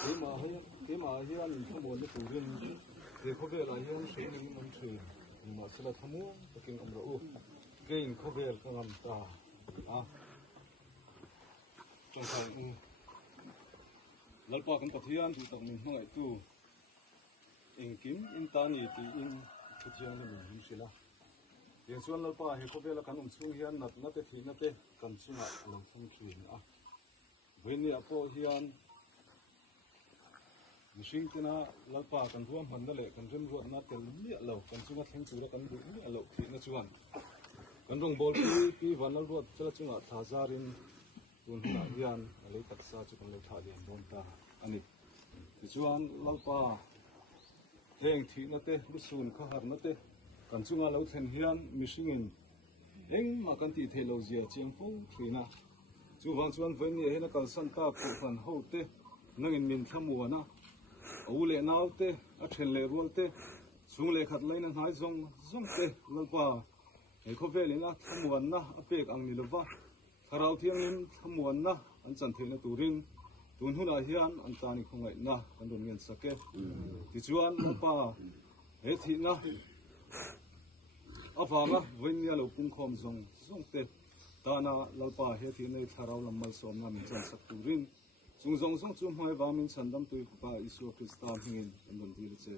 ke ma hian in thamo ni turin ke khovel a hian sheni man thrin ma sala thamu takin amra u ke in khovel ka ngam ta a chong thang lalpa kan pathian tu tak min hmangai tu engkim in tani ti in pathian ni min sila yen suan lalpa he khovel kan chung hian nat na te thi na te kan chunga lam thum thrin a veni apo hian mishing tina lalpa kan ruam handale kan rem ruat na tel ni alo kan chunga thleng tura kan bu ni alo thi na chuan kan rong bol pi vanal ruat chala chunga thazarin tun na hian alei taksa chu kan le tha lian don ta ani ti chuan lalpa heng thi na te busun kha har na te kan chunga lo thlen hian mishingin eng ma kan ti thelo zia chiang phong thina chu wang chuan veni hena kal san ta pu fan ho te nangin min thamuana ule naute a thenle rulte sungle khat leina ngai zong te lalpa he khovelina thamuan na apek ang ni lova tharau thiangin thamuan na an chan theina turin tun huna hian an tani khongai na kan ron ngen sake ti chuan lalpa he thi na awanga venia lo pung khom zong te tana lalpa he thi nei tharau lamal som na min chan sak turin zong chu mai wa min chandam tui pa isu kristan hingin an don dil che